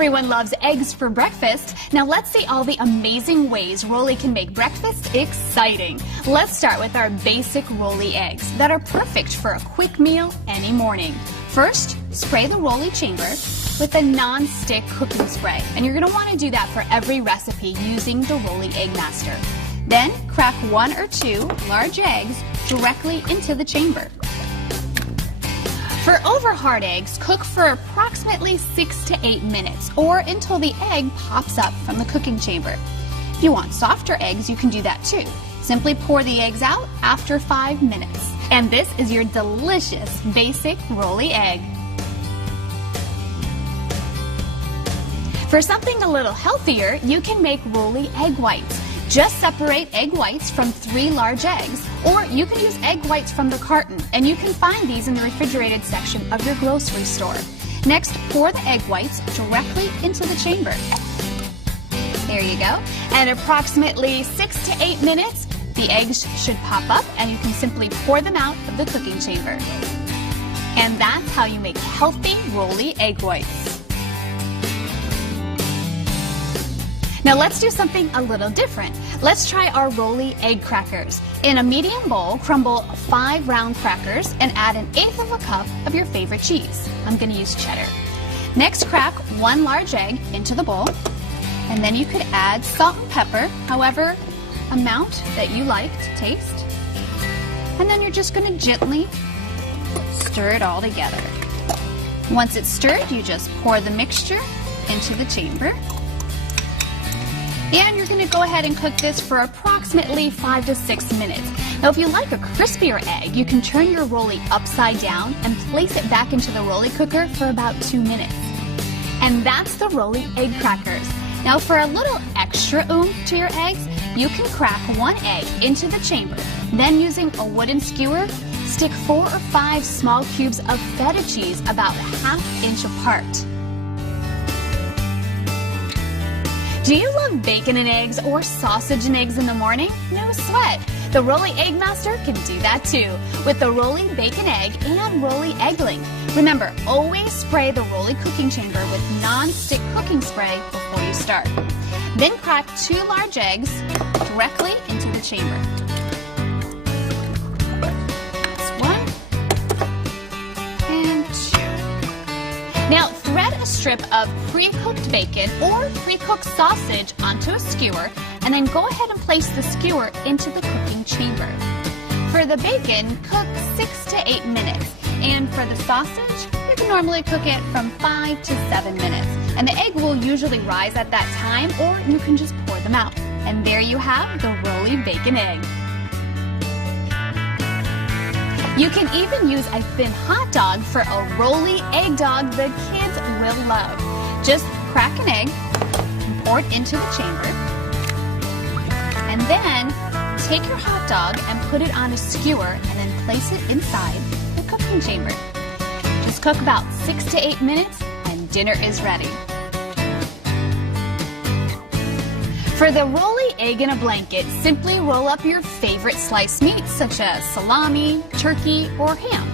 Everyone loves eggs for breakfast. Now let's see all the amazing ways Rolly can make breakfast exciting. Let's start with our basic Rolly eggs that are perfect for a quick meal any morning. First, spray the Rolly chamber with a non-stick cooking spray. And you're going to want to do that for every recipe using the Rolly Eggmaster. Then, crack 1 or 2 large eggs directly into the chamber. For over-hard eggs, cook for approximately 6 to 8 minutes or until the egg pops up from the cooking chamber. If you want softer eggs, you can do that too. Simply pour the eggs out after 5 minutes. And this is your delicious basic Rolly egg. For something a little healthier, you can make Rolly egg whites. Just separate egg whites from 3 large eggs, or you can use egg whites from the carton, and you can find these in the refrigerated section of your grocery store. Next, pour the egg whites directly into the chamber. There you go. And approximately 6 to 8 minutes, the eggs should pop up, and you can simply pour them out of the cooking chamber. And that's how you make healthy Rolly egg whites. Now let's do something a little different. Let's try our Rolly egg crackers. In a medium bowl, crumble 5 round crackers and add 1/8 of a cup of your favorite cheese. I'm going to use cheddar. Next, crack 1 large egg into the bowl, and then you could add salt and pepper, however amount that you like to taste. And then you're just going to gently stir it all together. Once it's stirred, you just pour the mixture into the chamber. And you're going to go ahead and cook this for approximately 5 to 6 minutes. Now, if you like a crispier egg, you can turn your Rolly upside down and place it back into the Rolly cooker for about 2 minutes. And that's the Rolly egg crackers. Now, for a little extra oomph to your eggs, you can crack 1 egg into the chamber. Then, using a wooden skewer, stick 4 or 5 small cubes of feta cheese about 1/2 inch apart. Do you love bacon and eggs or sausage and eggs in the morning? No sweat. The Rolly Eggmaster can do that too with the Rolly Bacon Egg and Rolly Egg Link. Remember, always spray the Rolly cooking chamber with non-stick cooking spray before you start. Then crack 2 large eggs directly into the chamber. That's 1 and 2. Now, thread a strip of pre-cooked bacon or pre-cooked sausage onto a skewer, and then go ahead and place the skewer into the cooking chamber. For the bacon, cook 6 to 8 minutes, and for the sausage, you can normally cook it from 5 to 7 minutes. And the egg will usually rise at that time, or you can just pour them out. And there you have the Rolly Bacon Egg. You can even use a thin hot dog for a Rolly egg dog the kids will love. Just crack an egg, and pour it into the chamber, and then take your hot dog and put it on a skewer and then place it inside the cooking chamber. Just cook about 6 to 8 minutes and dinner is ready. For the Rolly Egg in a Blanket, simply roll up your favorite sliced meats such as salami, turkey, or ham.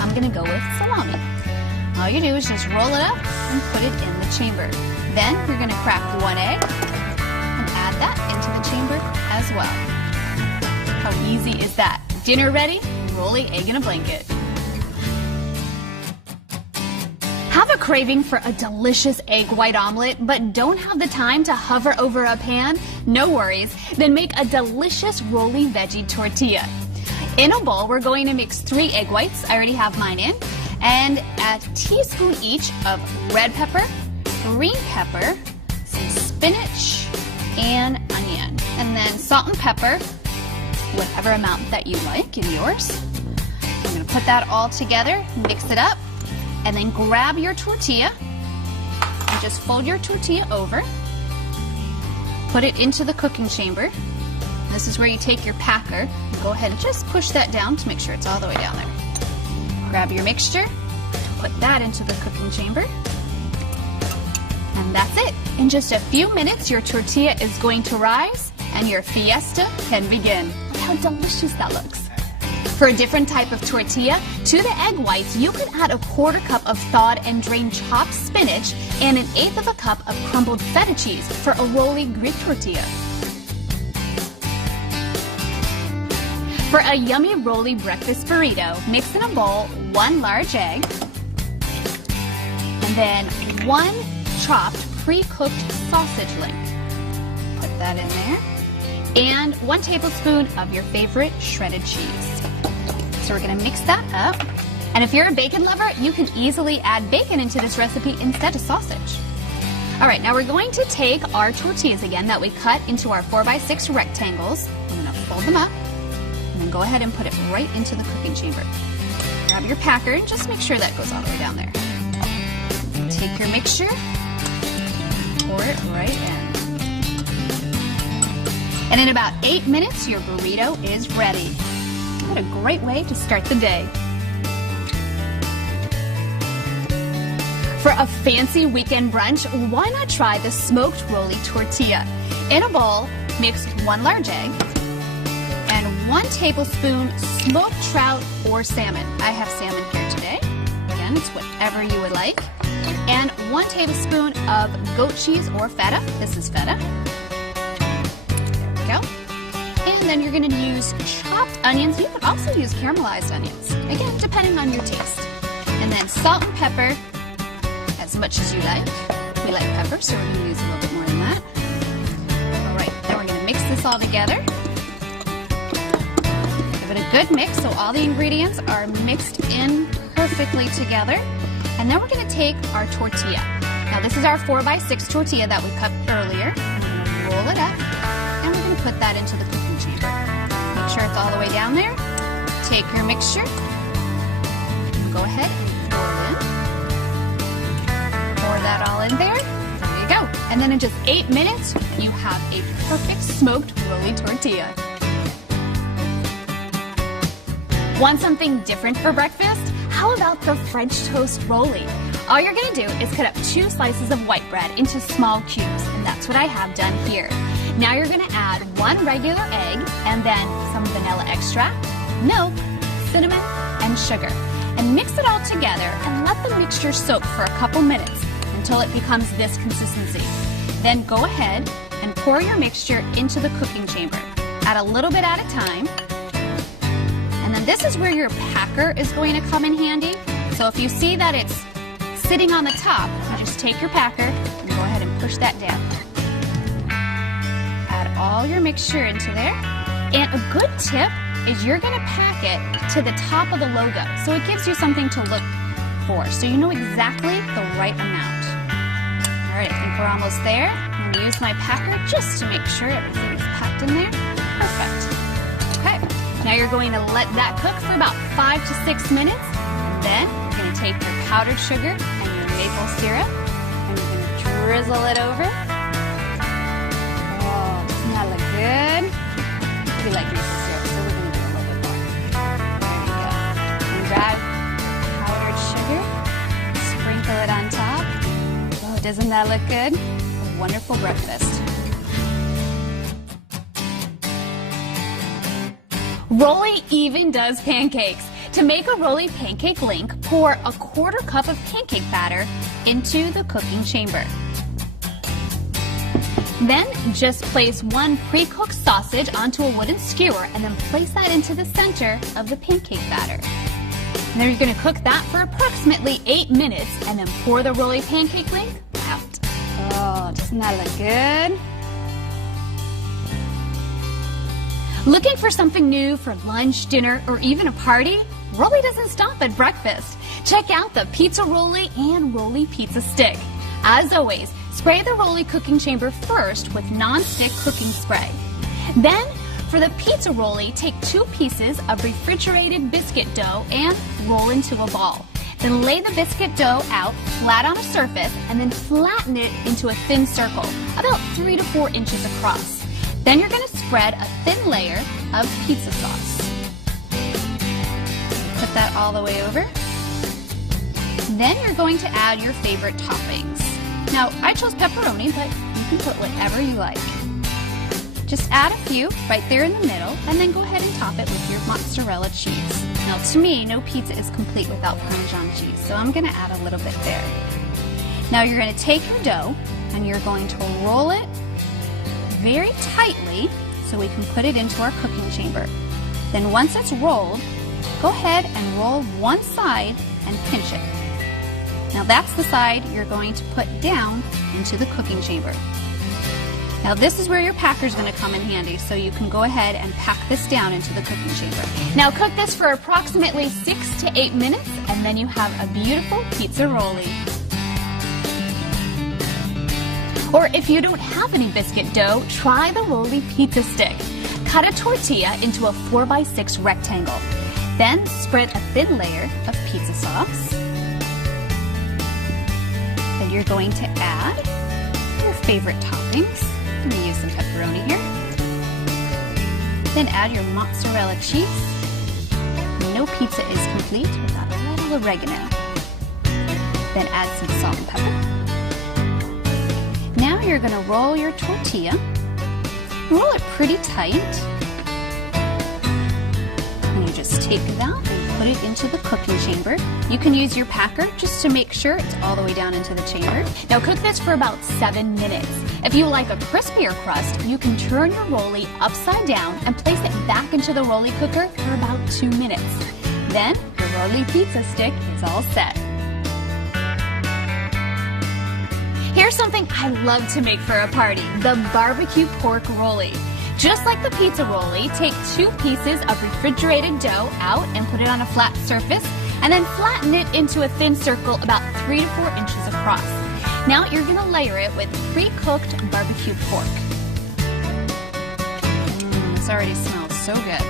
I'm going to go with salami. All you do is just roll it up and put it in the chamber. Then you're going to crack 1 egg and add that into the chamber as well. How easy is that? Dinner ready? Rolly Egg in a Blanket. Have a craving for a delicious egg white omelet, but don't have the time to hover over a pan? No worries. Then make a delicious Rolly veggie tortilla. In a bowl, we're going to mix 3 egg whites. I already have mine in. And a teaspoon each of red pepper, green pepper, some spinach, and onion. And then salt and pepper, whatever amount that you like in yours. I'm going to put that all together, mix it up. And then grab your tortilla and just fold your tortilla over. Put it into the cooking chamber. This is where you take your packer. Go ahead and just push that down to make sure it's all the way down there. Grab your mixture, put that into the cooking chamber. And that's it. In just a few minutes, your tortilla is going to rise and your fiesta can begin. Look how delicious that looks. For a different type of tortilla, to the egg whites, you could add a 1/4 cup of thawed and drained chopped spinach and 1/8 of a cup of crumbled feta cheese for a roly Greek tortilla. For a yummy roly breakfast burrito, mix in a bowl 1 large egg, and then 1 chopped pre-cooked sausage link. Put that in there. And 1 tablespoon of your favorite shredded cheese. So we're going to mix that up. And if you're a bacon lover, you can easily add bacon into this recipe instead of sausage. All right, now we're going to take our tortillas again that we cut into our 4x6 rectangles. I'm going to fold them up and then go ahead and put it right into the cooking chamber. Grab your packer and just make sure that goes all the way down there. Take your mixture, pour it right in. And in about 8 minutes, your burrito is ready. What a great way to start the day. For a fancy weekend brunch, why not try the smoked roly tortilla? In a bowl, mix 1 large egg and 1 tablespoon smoked trout or salmon. I have salmon here today. Again, it's whatever you would like. And 1 tablespoon of goat cheese or feta. This is feta. There we go. And then you're going to use chopped onions. You could also use caramelized onions, again, depending on your taste. And then salt and pepper, as much as you like. We like pepper, so we're going to use a little bit more than that. All right, then we're going to mix this all together. Give it a good mix so all the ingredients are mixed in perfectly together. And then we're going to take our tortilla. Now this is our 4x6 tortilla that we cut earlier. We're going to roll it up, and we're going to put that into the cooking chamber. Make sure it's all the way down there. Take your mixture. Go ahead and pour it in. Pour that all in there. There you go. And then in just 8 minutes, you have a perfect smoked roly tortilla. Want something different for breakfast? How about the French toast roly? All you're going to do is cut up 2 slices of white bread into small cubes, and that's what I have done here. Now you're going to add 1 regular egg and then some vanilla extract, milk, cinnamon, and sugar. And mix it all together and let the mixture soak for a couple minutes until it becomes this consistency. Then go ahead and pour your mixture into the cooking chamber. Add a little bit at a time. And then this is where your packer is going to come in handy. So if you see that it's sitting on the top, you just take your packer and go ahead and push that down. Add all your mixture into there. And a good tip is you're going to pack it to the top of the logo. So it gives you something to look for. So you know exactly the right amount. All right, I think we're almost there. I'm going to use my packer just to make sure everything is packed in there. Perfect. Okay. Now you're going to let that cook for about 5 to 6 minutes. And then you're going to take your powdered sugar and your maple syrup and you're going to drizzle it over. Oh, doesn't that look good? We like maple syrup, so we're going to do a little bit more. There you go. And grab powdered sugar, sprinkle it on top. Oh, doesn't that look good? A wonderful breakfast. Roly even does pancakes. To make a roly pancake link, pour a 1/4 cup of pancake batter into the cooking chamber. Then just place 1 pre-cooked sausage onto a wooden skewer and then place that into the center of the pancake batter. And then you're going to cook that for approximately 8 minutes and then pour the roly pancake link out. Oh, doesn't that look good? Looking for something new for lunch, dinner, or even a party? Roly doesn't stop at breakfast. Check out the Pizza Roly and Roly Pizza Stick. As always, spray the Roly cooking chamber first with non-stick cooking spray. Then, for the Pizza Roly, take 2 pieces of refrigerated biscuit dough and roll into a ball. Then lay the biscuit dough out flat on a surface and then flatten it into a thin circle, about 3 to 4 inches across. Then you're going to spread a thin layer of pizza sauce. Put that all the way over. Then you're going to add your favorite toppings. Now, I chose pepperoni, but you can put whatever you like. Just add a few right there in the middle, and then go ahead and top it with your mozzarella cheese. Now to me, no pizza is complete without Parmesan cheese, so I'm going to add a little bit there. Now you're going to take your dough, and you're going to roll it very tightly so we can put it into our cooking chamber. Then once it's rolled, go ahead and roll one side and pinch it. Now that's the side you're going to put down into the cooking chamber. Now this is where your packer is going to come in handy, so you can go ahead and pack this down into the cooking chamber. Now cook this for approximately 6 to 8 minutes, and then you have a beautiful pizza rollie. Or if you don't have any biscuit dough, try the rollie pizza stick. Cut a tortilla into a 4x6 rectangle. Then spread a thin layer of pizza sauce. Then you're going to add your favorite toppings. I'm going to use some pepperoni here. Then add your mozzarella cheese. No pizza is complete without a little oregano. Then add some salt and pepper. Now you're going to roll your tortilla. Roll it pretty tight. And you just take that and put it into the cooking chamber. You can use your packer just to make sure it's all the way down into the chamber. Now cook this for about 7 minutes. If you like a crispier crust, you can turn your rollie upside down and place it back into the rollie cooker for about 2 minutes. Then your rollie pizza stick is all set. Here's something I love to make for a party, the barbecue pork rollie. Just like the pizza rollie, take 2 pieces of refrigerated dough out and put it on a flat surface, and then flatten it into a thin circle about 3 to 4 inches across. Now you're going to layer it with pre-cooked barbecue pork. This already smells so good.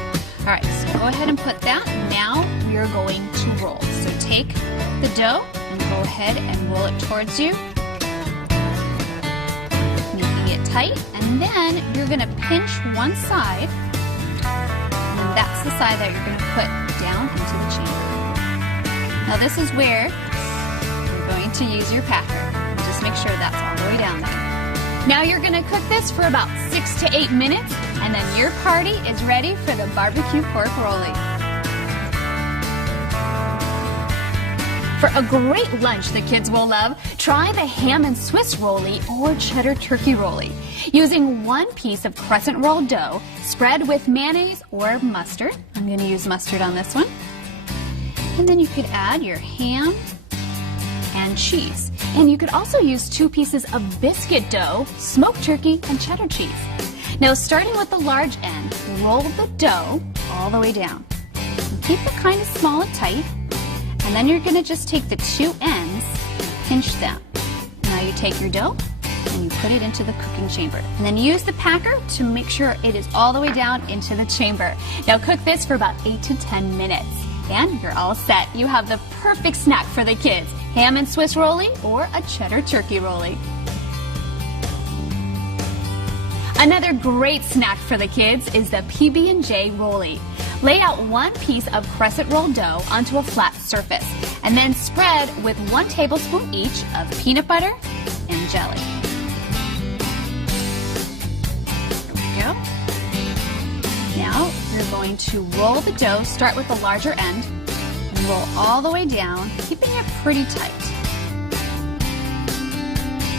All right, so go ahead and put that. Now we're going to roll. So take the dough and go ahead and roll it towards you, making it tight, and then you're going to pinch one side, and that's the side that you're going to put down into the chamber. Now this is where you're going to use your packer. Just make sure that's all the way down there. Now you're going to cook this for about 6 to 8 minutes, and then your party is ready for the barbecue pork rollie. For a great lunch the kids will love, try the ham and Swiss rollie or cheddar turkey rollie. Using 1 piece of crescent roll dough, spread with mayonnaise or mustard. I'm going to use mustard on this one. And then you could add your ham and cheese. And you could also use 2 pieces of biscuit dough, smoked turkey, and cheddar cheese. Now starting with the large end, roll the dough all the way down. And keep it kind of small and tight. And then you're going to just take the 2 ends and pinch them. Now you take your dough and you put it into the cooking chamber. And then use the packer to make sure it is all the way down into the chamber. Now cook this for about 8 to 10 minutes. And you're all set. You have the perfect snack for the kids. Ham and Swiss rollie or a cheddar turkey rollie. Another great snack for the kids is the PB&J rollie. Lay out 1 piece of crescent roll dough onto a flat surface, and then spread with 1 tablespoon each of peanut butter and jelly. There we go. Now you're going to roll the dough, start with the larger end, and roll all the way down, keeping it pretty tight.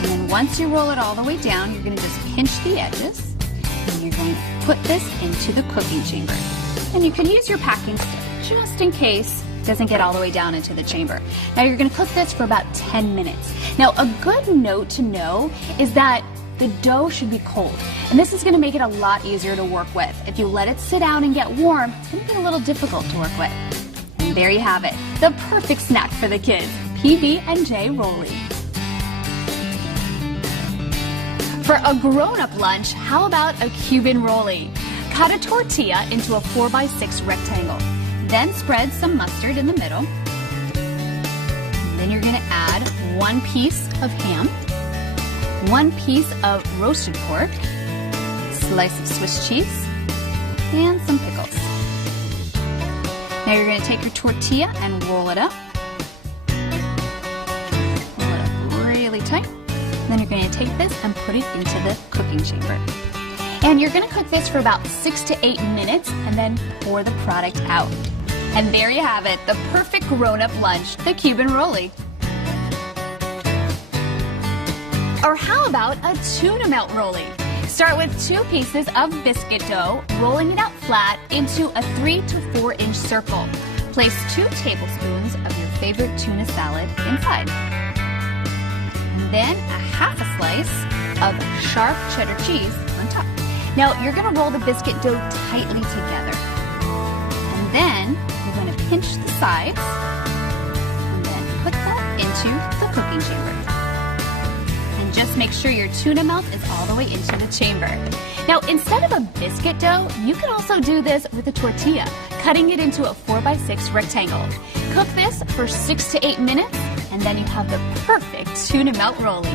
And then once you roll it all the way down, you're going to just pinch the edges, and you're going to put this into the cooking chamber. And you can use your packing stick just in case it doesn't get all the way down into the chamber. Now you're going to cook this for about 10 minutes. Now a good note to know is that the dough should be cold, and this is going to make it a lot easier to work with. If you let it sit out and get warm, it's going to get a little difficult to work with. And there you have it, the perfect snack for the kids, PB&J rollie. For a grown-up lunch, how about a Cuban rollie? Cut a tortilla into a 4x6 rectangle. Then spread some mustard in the middle. And then you're going to add 1 piece of ham, 1 piece of roasted pork, a slice of Swiss cheese, and some pickles. Now you're going to take your tortilla and roll it up. Roll it up really tight. Then you're going to take this and put it into the cooking chamber. And you're going to cook this for about 6 to 8 minutes and then pour the product out. And there you have it, the perfect grown-up lunch, the Cuban rollie. Or how about a tuna melt rollie? Start with 2 pieces of biscuit dough, rolling it out flat into a 3 to 4 inch circle. Place 2 tablespoons of your favorite tuna salad inside. And then a half a slice of sharp cheddar cheese on top. Now you're going to roll the biscuit dough tightly together. And then you're going to pinch the sides and then put that into the cooking chamber. And just make sure your tuna melt is all the way into the chamber. Now instead of a biscuit dough, you can also do this with a tortilla, cutting it into a 4x6 rectangle. Cook this for 6 to 8 minutes and then you have the perfect tuna melt rollie.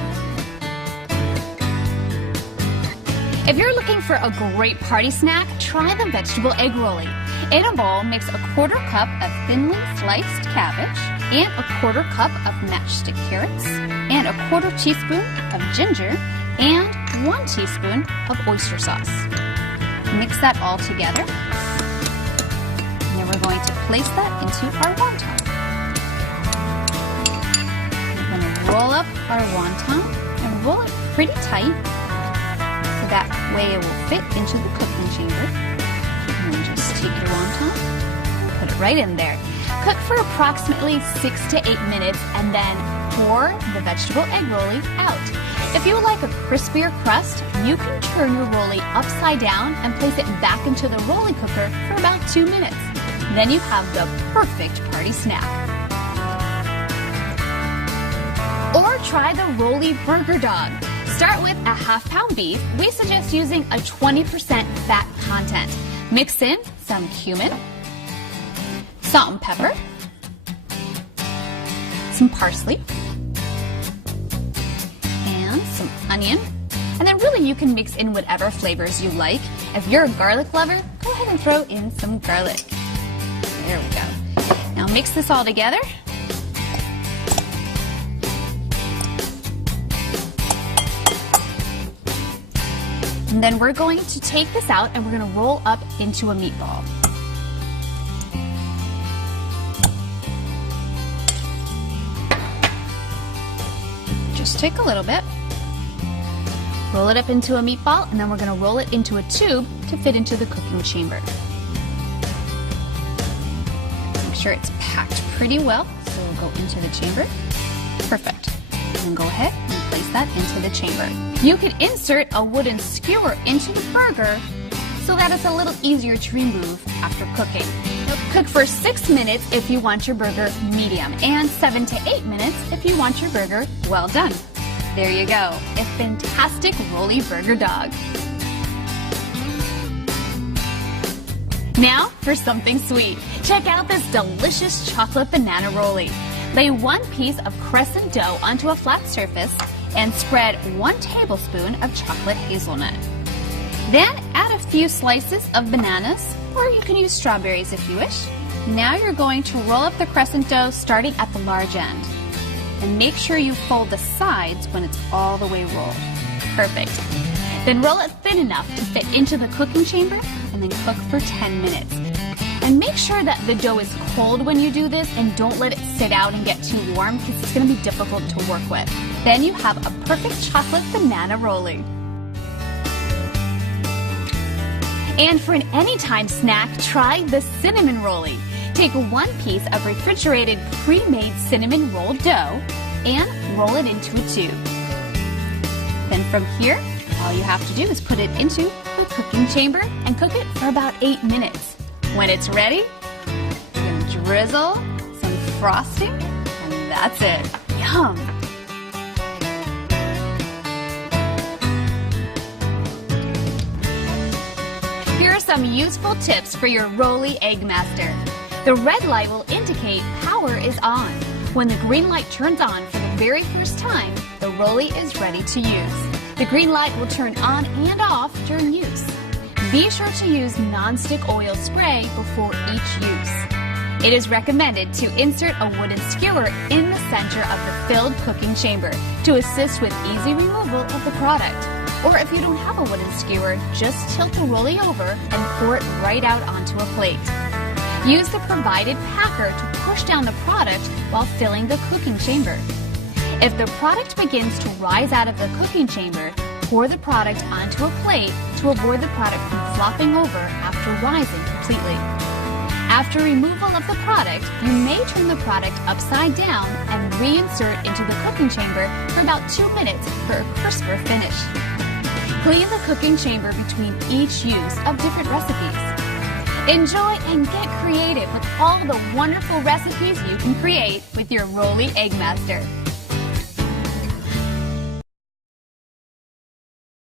If you're looking for a great party snack, try the vegetable egg rollie. In a bowl, mix a 1/4 cup of thinly sliced cabbage and a 1/4 cup of matchstick carrots and a 1/4 teaspoon of ginger and 1 teaspoon of oyster sauce. Mix that all together. And then we're going to place that into our wonton. We're going to roll up our wonton and roll it pretty tight. That way it will fit into the cooking chamber. And then just take your wonton and put it right in there. Cook for approximately 6 to 8 minutes and then pour the vegetable egg rollie out. If you would like a crispier crust, you can turn your rollie upside down and place it back into the rollie cooker for about 2 minutes. Then you have the perfect party snack. Or try the rollie burger dog. Start with a 1/2 pound beef. We suggest using a 20% fat content. Mix in some cumin, salt and pepper, some parsley, and some onion. And then really you can mix in whatever flavors you like. If you're a garlic lover, go ahead and throw in some garlic. There we go. Now mix this all together. And then we're going to take this out and we're going to roll up into a meatball. Just take a little bit, roll it up into a meatball, and then we're going to roll it into a tube to fit into the cooking chamber. Make sure it's packed pretty well, so we'll go into the chamber. Perfect. And then go ahead and place that into the chamber. You can insert a wooden skewer into the burger so that it's a little easier to remove after cooking. Cook for 6 minutes if you want your burger medium and 7 to 8 minutes if you want your burger well done. There you go, a fantastic rollie burger dog. Now for something sweet. Check out this delicious chocolate banana rollie. Lay 1 piece of crescent dough onto a flat surface and spread 1 tablespoon of chocolate hazelnut. Then add a few slices of bananas, or you can use strawberries if you wish. Now you're going to roll up the crescent dough starting at the large end. And make sure you fold the sides when it's all the way rolled. Perfect. Then roll it thin enough to fit into the cooking chamber and then cook for 10 minutes. And make sure that the dough is cold when you do this and don't let it sit out and get too warm because it's going to be difficult to work with. Then you have a perfect chocolate banana rollie. And for an anytime snack, try the cinnamon rollie. Take 1 piece of refrigerated pre-made cinnamon rolled dough and roll it into a tube. Then from here, all you have to do is put it into the cooking chamber and cook it for about 8 minutes. When it's ready, you're going to drizzle some frosting, and that's it. Yum! Here are some useful tips for your rollie Eggmaster. The red light will indicate power is on. When the green light turns on for the very first time, the rollie is ready to use. The green light will turn on and off during use. Be sure to use non-stick oil spray before each use. It is recommended to insert a wooden skewer in the center of the filled cooking chamber to assist with easy removal of the product. Or if you don't have a wooden skewer, just tilt the rollie over and pour it right out onto a plate. Use the provided packer to push down the product while filling the cooking chamber. If the product begins to rise out of the cooking chamber, pour the product onto a plate to avoid the product from flopping over after rising completely. After removal of the product, you may turn the product upside down and reinsert into the cooking chamber for about 2 minutes for a crisper finish. Clean the cooking chamber between each use of different recipes. Enjoy and get creative with all the wonderful recipes you can create with your Rolly Eggmaster.